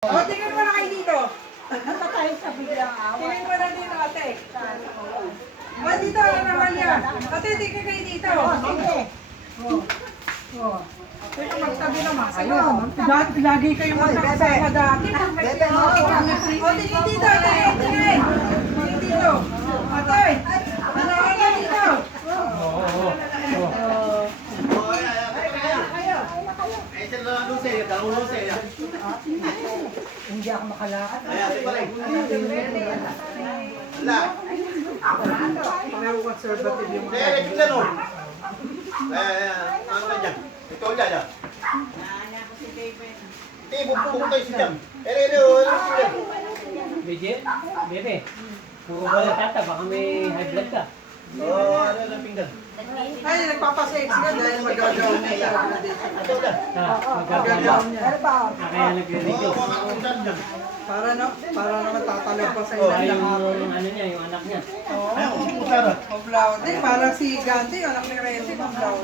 O, tingnan mo na kayo dito. Natatay sa biglang awa. Tingnan mo na dito, ate. O, dito, Amalia. Ate, tingnan kayo dito. Sige. Teka, magtabi naman kayo. Lagi kayo magkakasama dati. O, tingnan dito, ate. Tingnan. Tingnan dito. Ate, ano dito? Hindi ako makalakad. Pero conservative yung Bebe, bebe. Puro wala tata, baka may high blood ka. Ay, nagpapasexy ka dahil magagawa niya sa Magkakaroon. niya. Kaya nagre-radio. Para naman tatalog pa sa Oh, ilang yung hapon. ano niya, yung anak niya. Pablao. Parang si Gandhi, anak ni Renzi, pablao.